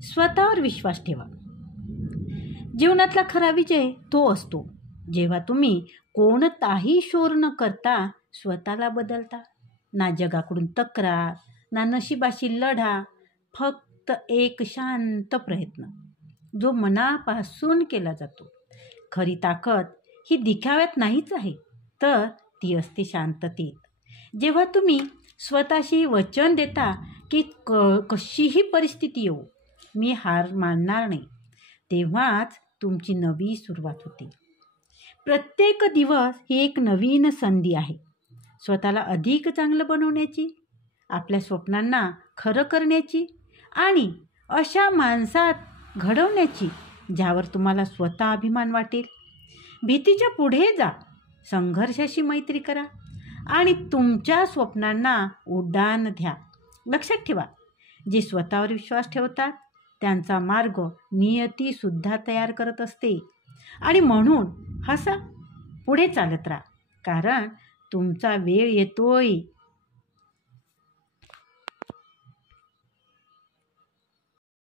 स्वतःवर विश्वास ठेवा. जीवनातला खरा विजय तो असतो जेव्हा तुम्ही कोणताही शोर न करता स्वतःला बदलता. ना जगाकडून तक्रार, ना नशिबाशी लढा, फक्त एक शांत प्रयत्न जो मनापासून केला जातो. खरी ताकद ही दिखाव्यात नाहीच आहे, तर ती असते शांततेत. जेव्हा तुम्ही स्वतःशी वचन देता की कशीही परिस्थिती येऊ मी हार मानणार नाही, तेव्हाच तुमची नवी सुरुवात होते. प्रत्येक दिवस ही एक नवीन संधी आहे स्वतःला अधिक चांगलं बनवण्याची, आपल्या स्वप्नांना खरं करण्याची आणि अशा माणसात घडवण्याची ज्यावर तुम्हाला स्वतः अभिमान वाटेल. भीतीच्या पुढे जा, संघर्षाशी मैत्री करा आणि तुमच्या स्वप्नांना उड्डाण द्या. लक्षात ठेवा, जे स्वतःवर विश्वास ठेवतात त्यांचा मार्ग नियतीसुद्धा तयार करत असते. आणि म्हणून हसा, पुढे चालत राहा, कारण तुमचा वेळ येतोय